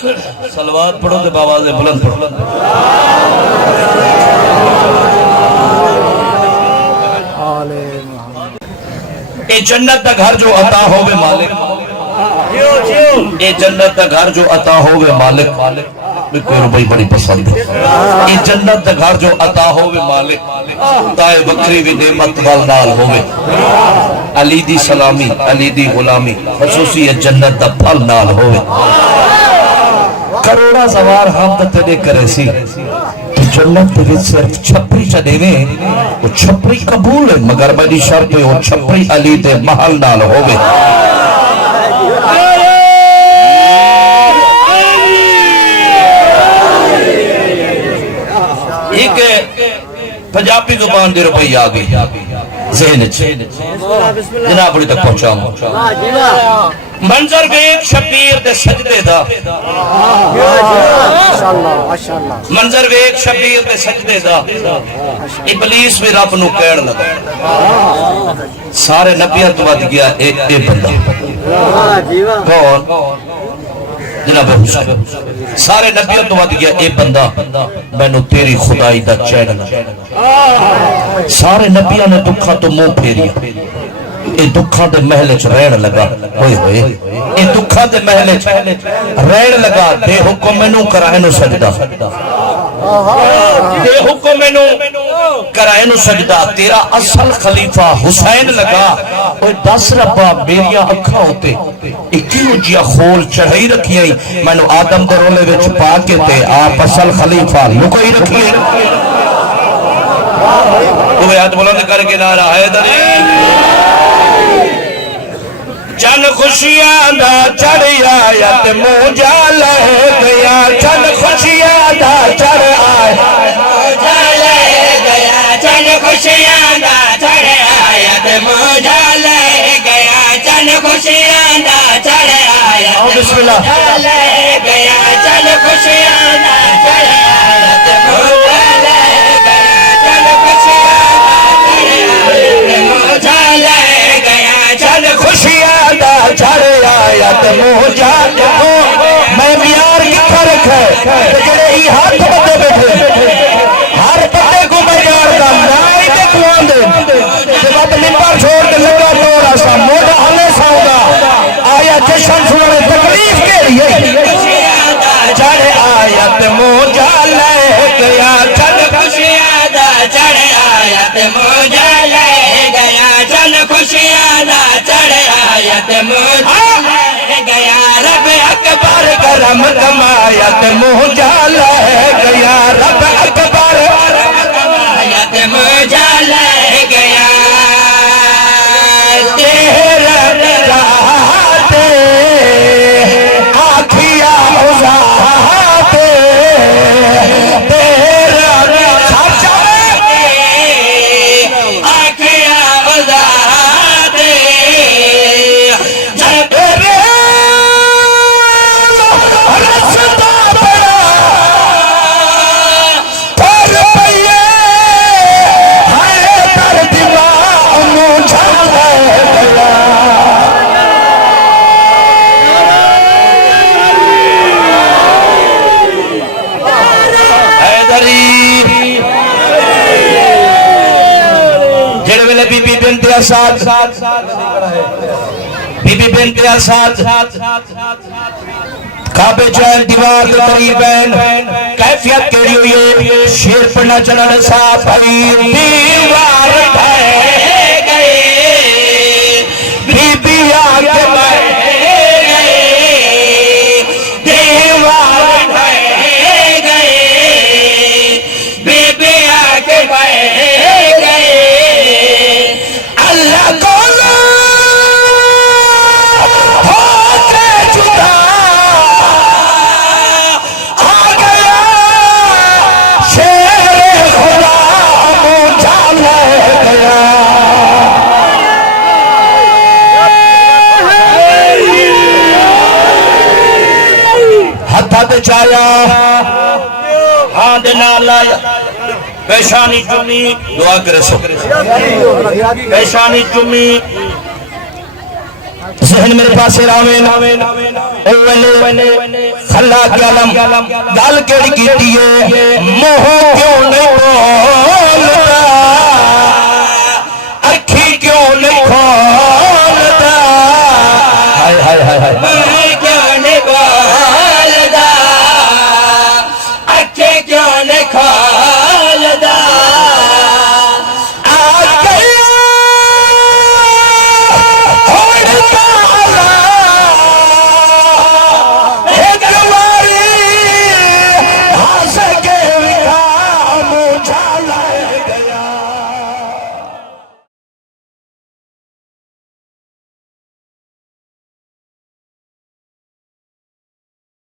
صلوات پڑھو تے باواز بلند پڑھو اے جنت دا گھر جو عطا ہوئے مالک اے جنت دا گھر جو عطا ہوئے مالک میں کوئی روپئی بڑی پسند ہے اے جنت دا گھر جو عطا ہوئے مالک تائے بکری بھی نعمت والنال ہوئے علی دی سلامی علی دی غلامی خصوصی جنت دا پھل نال ہوئے کروڑا زوار ہم تتے کرے سی جنت کے صرف چھپری چڑے میں وہ چھپری قبول ہے مگر بڑی شرط ہے وہ چھپری علی دے محل نال ہوئے ایک پنجابی زبان دے روپئی آگئی ذہن جناب بڑی تک پہنچا ہوں منظر بھی ایک شبیر دے سجدے دا منظر بھی ایک شبیر دے سجدے دا ابلیس بھی رب نو کہن لگا سارے نبیت ود گیا ایک بندہ کون جناب حسین سارے نبیت ود گیا ایک بندہ میں نو تیری خدائی دا چین لگا سارے نبیہ نے دکھا تو منہ پھیریا اے دکھا دے محلے چ رہن لگا ہوئے ہوئے اے دکھا دے محلے چ رہن لگا دے حکم منو کرائنو سجدہ دے حکم منو کرائنو سجدہ تیرا اصل خلیفہ حسین لگا اوہ 10 ربا میریاں اکھا ہوتے اکیو جیا خول چڑھائی رکھیاں میں نو آدم دے رولے وچ پاکے تے آپ اصل خلیفہ لکوئی رکھیے وہ یاد بلند کر کے نعرہ حیدری چند خوشیاں دا چڑھ آیا تے موجہ لے گیا چند خوشیاں دا چڑھ آیا موجہ لے گیا چند خوشیاں دا چڑھ آیا تے موجہ لے گیا چند خوشیاں دا چڑھ آیا بسم اللہ لے گیا چند خوشیاں دا چڑھ آیا تے موجہ لے گیا چند خوشیاں دا چڑھ خوشیاں دا چڑھ آیا تے موجہ میں بیار کتھا رکھے جڑے ہی ہاتھ بندے بیٹھے ہر پتے کو بیار دا نائی دے کوان دے جب آپ نمبر چھوڑ کے لگا توڑا سا موجہ ہلے ساؤں آیا جشن سننے تکلیف کے لیے چڑھ آیا تے موجہ لے گیا چڑھ خوشیاں دا چڑھ آیا تے موجہ لے گیا چڑھ خوشیاں دا چڑھ آیا تے موجہ لے گیا رب اکبر کرم کمایا تے موجہ لے گیا رب اکبر کرم کمایا تے موجہ لے گیا تیرا راہ آکھیا ازاہت تیرا سچا آکھیا ازاہت جب رستا بڑا پر پئیے ہائے در دماغ مجھا لے گیا بی بی بنت اسد بی بی بنت اسد کعبے چین دیوار دے قریب ہیں کیفیت کیڑی ہوئی ہے شیر پڑھنا چنن صاحب بھائی دیوار ڈھے گئے بی بی آگے بڑھ گئے دیوار ڈھے گئے بی بی آگے بڑھ اللہ کو ہو کے جدا آ گیا شیر خدا موجہ لے گیا ہتھا تے چایا ہاں دے نال آیا پیشانی چمی دعا کرے سو پیشانی چمی ذہن میرے پاس راوین خلا کے علم گل کیڑی کیتی ہے موہ کیوں نہیں بولتا